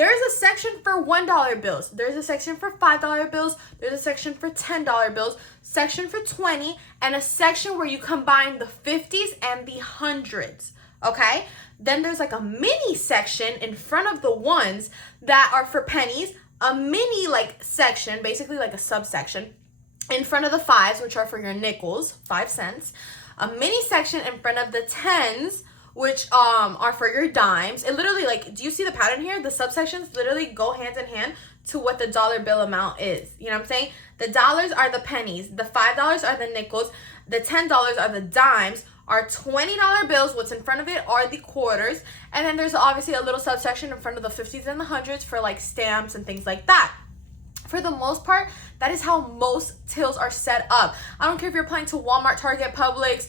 there's a section for $1 bills. There's a section for $5 bills. There's a section for $10 bills, section for 20, and a section where you combine the 50s and the hundreds, okay? Then there's like a mini section in front of the ones that are for pennies, a mini like section, basically like a subsection, in front of the fives, which are for your nickels, 5 cents, a mini section in front of the tens, which are for your dimes. It literally, like, do you see the pattern here? The subsections literally go hand in hand to what the dollar bill amount is. You know what I'm saying? The dollars are the pennies, the $5 are the nickels, the $10 are the dimes, our $20 bills, what's in front of it are the quarters, and then there's obviously a little subsection in front of the 50s and the hundreds for like stamps and things like that. For the most part, that is how most tills are set up. I don't care if you're applying to Walmart, Target, Publix,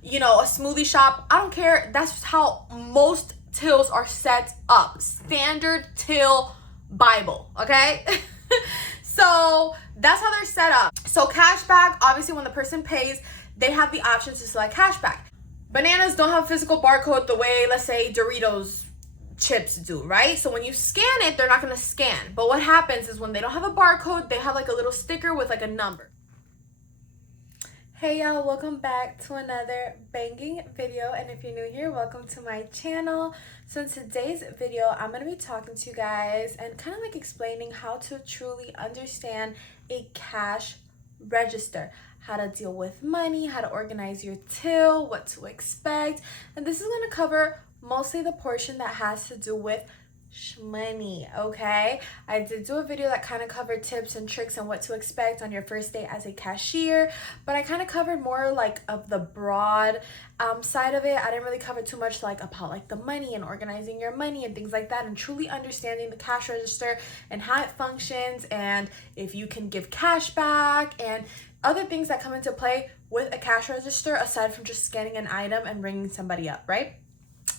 you know, a smoothie shop. I don't care. That's how most tills are set up. Standard till Bible, okay? So that's how they're set up. So cashback, obviously when the person pays, they have the option to select cashback. Bananas don't have a physical barcode the way, let's say, Doritos chips do, right? So when you scan it, they're not going to scan. But what happens is when they don't have a barcode, they have like a little sticker with like a number. Hey y'all, welcome back to another banging video, and if you're new here, welcome to my channel. So in today's video, I'm going to be talking to you guys and kind of like explaining how to truly understand a cash register, how to deal with money, how to organize your till, what to expect, and this is going to cover mostly the portion that has to do with money, okay? I did do a video that kind of covered tips and tricks and what to expect on your first day as a cashier, but I kind of covered more like of the broad side of it. I didn't really cover too much like about like the money and organizing your money and things like that, and truly understanding the cash register and how it functions, and if you can give cash back and other things that come into play with a cash register aside from just scanning an item and ringing somebody up, right?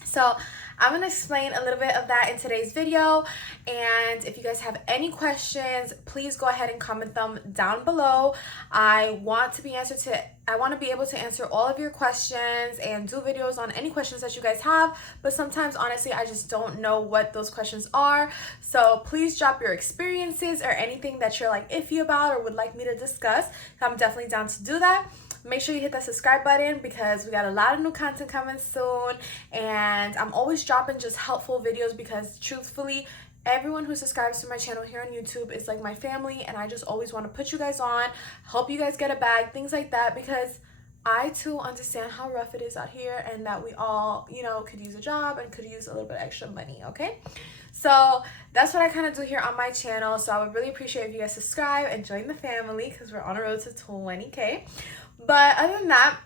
So I'm going to explain a little bit of that in today's video, and if you guys have any questions, please go ahead and comment them down below. I want to be able to answer all of your questions and do videos on any questions that you guys have, but sometimes honestly I just don't know what those questions are. So please drop your experiences or anything that you're like iffy about or would like me to discuss. I'm definitely down to do that. Make sure you hit that subscribe button because we got a lot of new content coming soon, and I'm always dropping just helpful videos because truthfully, everyone who subscribes to my channel here on YouTube is like my family, and I just always want to put you guys on, help you guys get a bag, things like that, because I too understand how rough it is out here and that we all, you know, could use a job and could use a little bit extra money, okay? So that's what I kind of do here on my channel. So I would really appreciate if you guys subscribe and join the family because we're on a road to 20K. But other than that,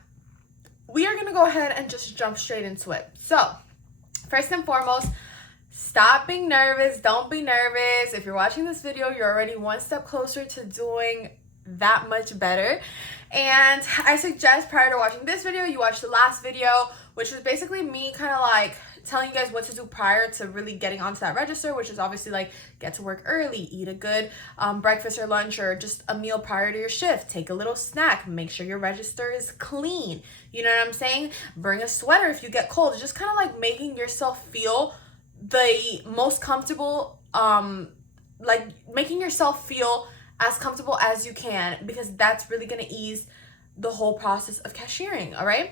we are going to go ahead and just jump straight into it. So first and foremost, stop being nervous. Don't be nervous. If you're watching this video, you're already one step closer to doing that much better. And I suggest prior to watching this video, you watch the last video, which was basically me kind of like telling you guys what to do prior to really getting onto that register, which is obviously like get to work early, eat a good breakfast or lunch or just a meal prior to your shift, take a little snack, make sure your register is clean, you know what I'm saying? Bring a sweater if you get cold. Just kind of like making yourself feel the most comfortable, like making yourself feel as comfortable as you can, because that's really going to ease the whole process of cashiering, all right?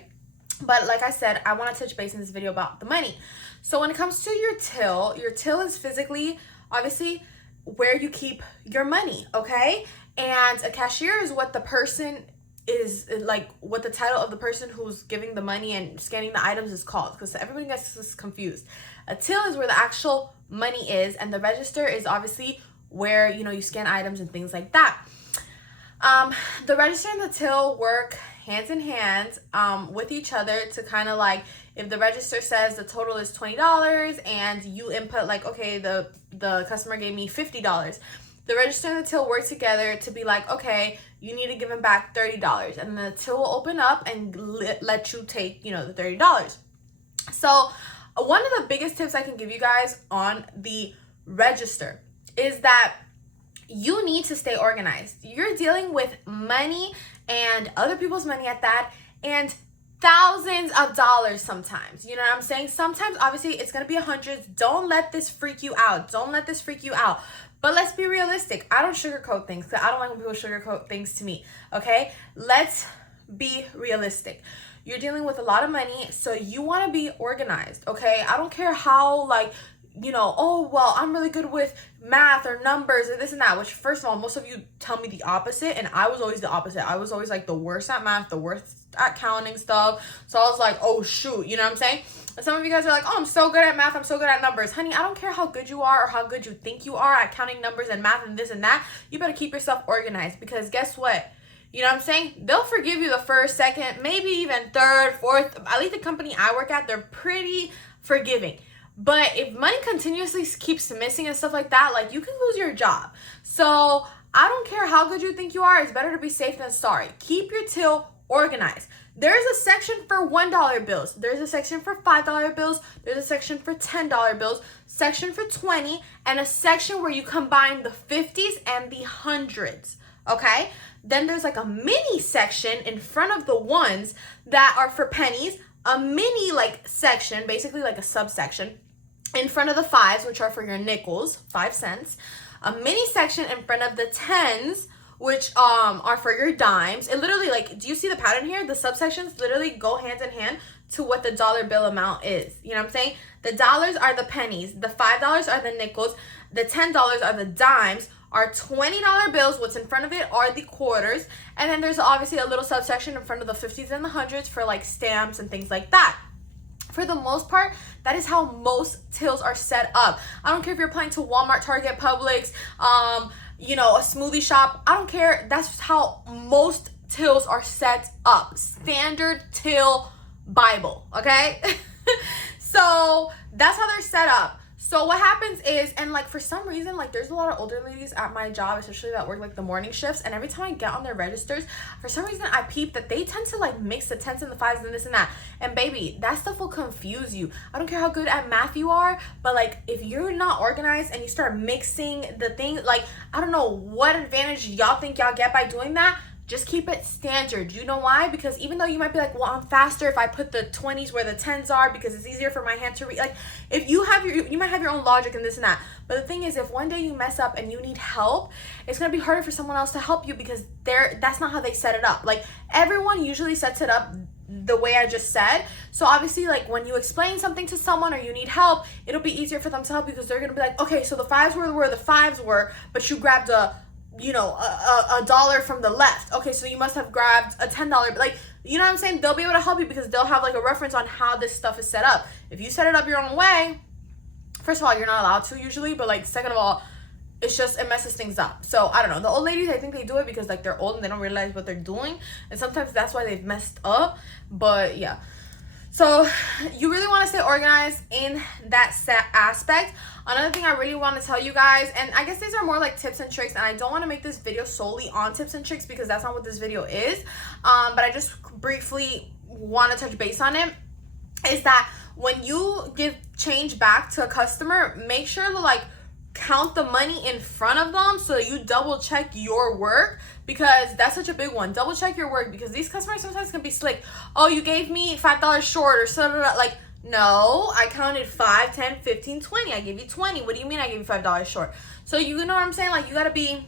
But like I said, I want to touch base in this video about the money. So when it comes to your till is physically, obviously, where you keep your money, okay? And a cashier is what the person is, like what the title of the person who's giving the money and scanning the items is called, because everybody gets this confused. A till is where the actual money is, and the register is obviously where, you know, you scan items and things like that. The register and the till work hands in hand with each other to kind of like, if the register says the total is $20 and you input like, okay, the customer gave me $50, the register and the till work together to be like, okay, you need to give them back $30, and the till will open up and let you take, you know, the $30. So one of the biggest tips I can give you guys on the register is that you need to stay organized. You're dealing with money and other people's money at that, and thousands of dollars sometimes. You know what I'm saying? Sometimes, obviously, it's going to be hundreds. Don't let this freak you out. Don't let this freak you out. But let's be realistic. I don't sugarcoat things because I don't like when people sugarcoat things to me, okay? Let's be realistic. You're dealing with a lot of money, so you want to be organized, okay? I don't care how, like, you know, oh, well, I'm really good with math or numbers or this and that, which, first of all, most of you tell me the opposite, and I was always the opposite. I was always, like, the worst at math, the worst at counting stuff, so I was like, oh, shoot, you know what I'm saying? And some of you guys are like, oh, I'm so good at math, I'm so good at numbers. Honey, I don't care how good you are or how good you think you are at counting numbers and math and this and that. You better keep yourself organized, because guess what? You know what I'm saying? They'll forgive you the first, second, maybe even third, fourth. At least the company I work at, they're pretty forgiving. But if money continuously keeps missing and stuff like that, like, you can lose your job. So I don't care how good you think you are. It's better to be safe than sorry. Keep your till organized. There's a section for $1 bills. There's a section for $5 bills. There's a section for $10 bills, section for 20, and a section where you combine the 50s and the hundreds. Okay? Then there's like a mini section in front of the ones that are for pennies, a mini like section, basically like a subsection in front of the fives, which are for your nickels, 5 cents, a mini section in front of the tens, which are for your dimes. It literally, like, do you see the pattern here? The subsections literally go hand in hand to what the dollar bill amount is. You know what I'm saying? The dollars are the pennies, the $5 are the nickels, the $10 are the dimes. Our $20 bills, what's in front of it are the quarters. And then there's obviously a little subsection in front of the 50s and the hundreds for like stamps and things like that. For the most part, that is how most tills are set up. I don't care if you're applying to Walmart, Target, Publix, you know, a smoothie shop. I don't care. That's how most tills are set up. Standard till Bible, okay? So that's how they're set up. So what happens is, and like for some reason, like there's a lot of older ladies at my job, especially that work like the morning shifts, and every time I get on their registers, for some reason I peep that they tend to like mix the 10s and the 5s and this and that. And baby, that stuff will confuse you. I don't care how good at math you are, but like if you're not organized and you start mixing the things, like I don't know what advantage y'all think y'all get by doing that. Just keep it standard. You know why? Because even though you might be like, well, I'm faster if I put the 20s where the 10s are because it's easier for my hand to read. Like, if you have you might have your own logic and this and that. But the thing is, if one day you mess up and you need help, it's going to be harder for someone else to help you because that's not how they set it up. Like, everyone usually sets it up the way I just said. So obviously, like when you explain something to someone or you need help, it'll be easier for them to help you because they're going to be like, okay, so the 5s were where the 5s were, but you grabbed a dollar from the left. Okay, so you must have grabbed a $10. Like, you know what I'm saying? They'll be able to help you because they'll have like a reference on how this stuff is set up. If you set it up your own way, first of all, you're not allowed to usually, but like second of all, it messes things up. So I don't know. The old ladies, I think they do it because like they're old and they don't realize what they're doing, and sometimes that's why they've messed up. But yeah. So you really want to stay organized in that set aspect. Another thing I really want to tell you guys, and I guess these are more like tips and tricks, and I don't want to make this video solely on tips and tricks because that's not what this video is. But I just briefly want to touch base on it, is that when you give change back to a customer, make sure to like count the money in front of them so that you double check your work, because that's such a big one. Double check your work because these customers sometimes can be slick. Oh, you gave me $5 short or something. Like, no, I counted 5, 10, 15, 20. I gave you 20. What do you mean I gave you $5 short? So you know what I'm saying? Like, you got to be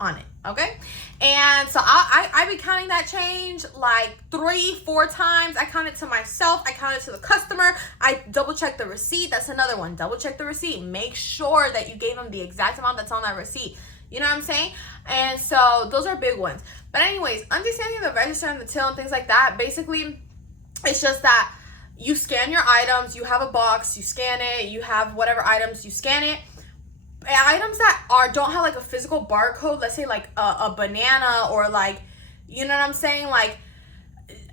on it, okay? And so I be counting that change like 3-4 times. I count it to myself. I count it to the customer. I double check the receipt. That's another one. Double check the receipt. Make sure that you gave them the exact amount that's on that receipt. You know what I'm saying? And so those are big ones. But anyways, understanding the register and the till and things like that, basically, it's just that you scan your items. You have a box. You scan it. You have whatever items. You scan it. Items that don't have like a physical barcode, let's say like a banana or like, you know what I'm saying, like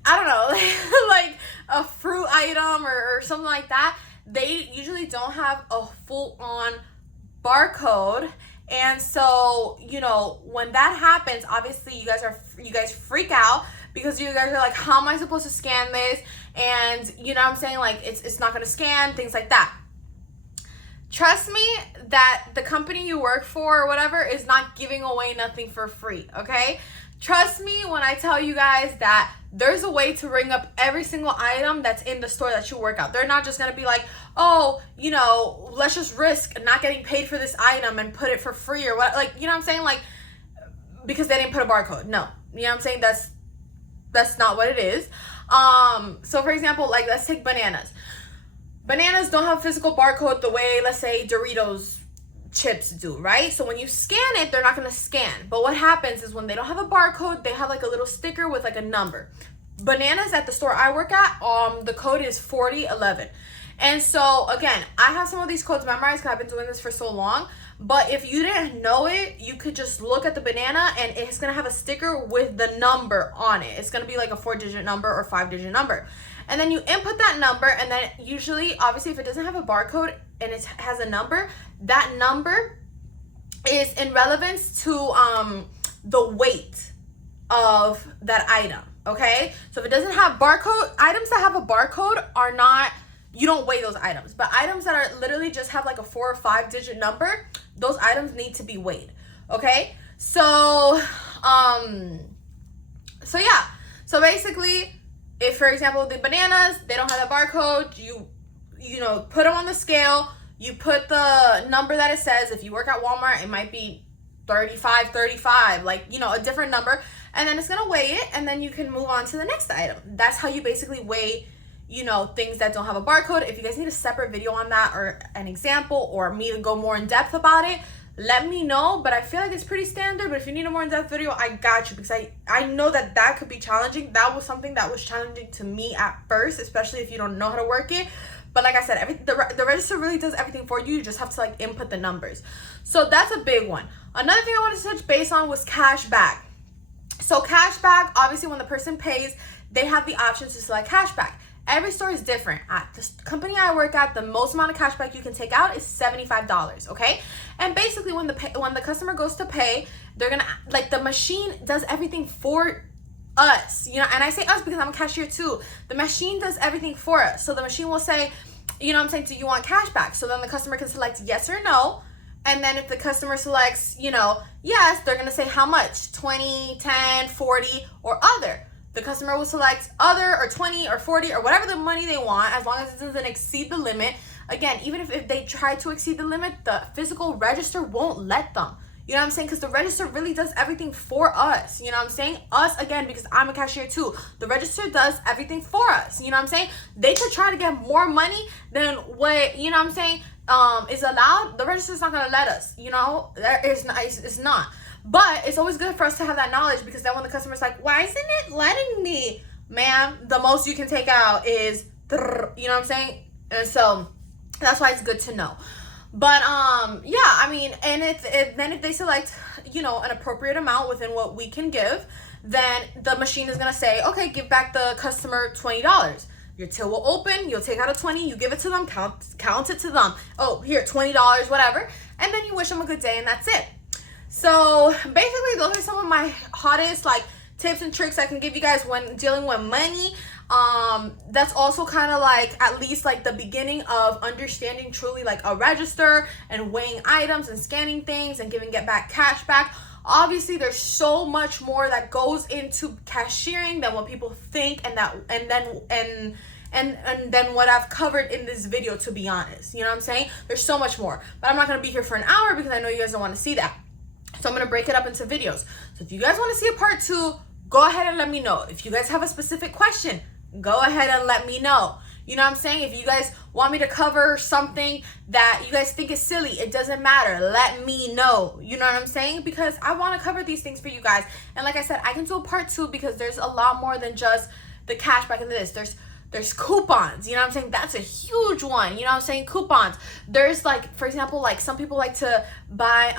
I don't know, like a fruit item or something like that, they usually don't have a full-on barcode. And so, you know, when that happens, obviously you guys freak out because you guys are like, how am I supposed to scan this? And you know what I'm saying, like it's not gonna scan, things like that. Trust me that the company you work for or whatever is not giving away nothing for free, okay? Trust me when I tell you guys that there's a way to ring up every single item that's in the store that you work out. They're not just going to be like, oh, you know, let's just risk not getting paid for this item and put it for free or what. Like, you know what I'm saying? Like, because they didn't put a barcode. No. You know what I'm saying? That's not what it is. So for example, like, let's take bananas. Bananas don't have a physical barcode the way, let's say, Doritos chips do, right? So when you scan it, they're not going to scan. But what happens is when they don't have a barcode, they have like a little sticker with like a number. Bananas at the store I work at, the code is 4011. And so again, I have some of these codes memorized because I've been doing this for so long. But if you didn't know it, you could just look at the banana and it's going to have a sticker with the number on it. It's going to be like a 4-digit number or 5-digit number. And then you input that number, and then usually, obviously, if it doesn't have a barcode and it has a number, that number is in relevance to the weight of that item, okay? So if it doesn't have barcode, items that have a barcode are not, you don't weigh those items. But items that are literally just have like a 4 or 5-digit number, those items need to be weighed, okay? So, yeah. So basically, if, for example, the bananas, they don't have the barcode, you know, put them on the scale, you put the number that it says. If you work at Walmart, it might be 35, like, you know, a different number, and then it's going to weigh it, and then you can move on to the next item. That's how you basically weigh, you know, things that don't have a barcode. If you guys need a separate video on that or an example or me to go more in depth about it, let me know. But I feel like it's pretty standard. But if you need a more in-depth video, I got you, because I know that could be challenging. That was something that was challenging to me at first, especially if you don't know how to work it. But like I said, the register really does everything for you. You just have to like input the numbers. So that's a big one. Another thing I wanted to touch base on was cash back. So cash back, obviously when the person pays, they have the option to select cash back. Every store is different. At the company I work at, the most amount of cash back you can take out is $75, okay? And basically when the customer goes to pay, they're gonna, like, the machine does everything for us, you know, and I say us because I'm a cashier too. The machine does everything for us. So the machine will say, you know what I'm saying, do you want cash back? So then the customer can select yes or no. And then if the customer selects, you know, yes, they're gonna say how much, 20, 10, 40, or other. The customer will select other or 20 or 40 or whatever the money they want, as long as it doesn't exceed the limit. Again, even if they try to exceed the limit, the physical register won't let them. You know what I'm saying? Because the register really does everything for us. You know what I'm saying? Us, again, because I'm a cashier too. The register does everything for us. You know what I'm saying? They could try to get more money than what, you know what I'm saying, is allowed. The register's not going to let us. You know? It's not. But it's always good for us to have that knowledge, because then when the customer's like, why isn't it letting me? Ma'am, the most you can take out is, you know what I'm saying? And so that's why it's good to know. But yeah, I mean, and then if they select, you know, an appropriate amount within what we can give, then the machine is going to say, okay, give back the customer $20. Your till will open, you'll take out a 20, you give it to them, count it to them. Oh, here, $20, whatever. And then you wish them a good day, and that's it. So basically, those are some of my hottest like tips and tricks I can give you guys when dealing with money. That's also kind of like at least like the beginning of understanding truly like a register and weighing items and scanning things and giving back cash back. Obviously, there's so much more that goes into cashiering than what people think, and then what I've covered in this video, to be honest. You know what I'm saying? There's so much more, but I'm not going to be here for an hour because I know you guys don't want to see that. So I'm going to break it up into videos. So if you guys want to see a part 2, go ahead and let me know. If you guys have a specific question, go ahead and let me know. You know what I'm saying? If you guys want me to cover something that you guys think is silly, it doesn't matter. Let me know. You know what I'm saying? Because I want to cover these things for you guys. And like I said, I can do a part 2 because there's a lot more than just the cashback and this. There's coupons, you know what I'm saying? That's a huge one, you know what I'm saying? Coupons. There's like, for example, like some people like to buy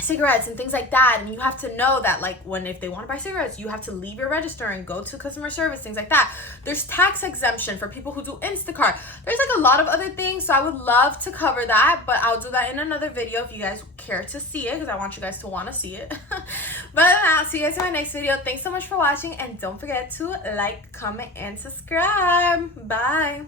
cigarettes and things like that, and you have to know that like if they want to buy cigarettes, you have to leave your register and go to customer service, things like that. There's tax exemption for people who do Instacart. There's like a lot of other things, so I would love to cover that, but I'll do that in another video if you guys care to see it, because I want you guys to want to see it. But I'll see you guys in my next video. Thanks so much for watching, and don't forget to like, comment, and subscribe. Bye.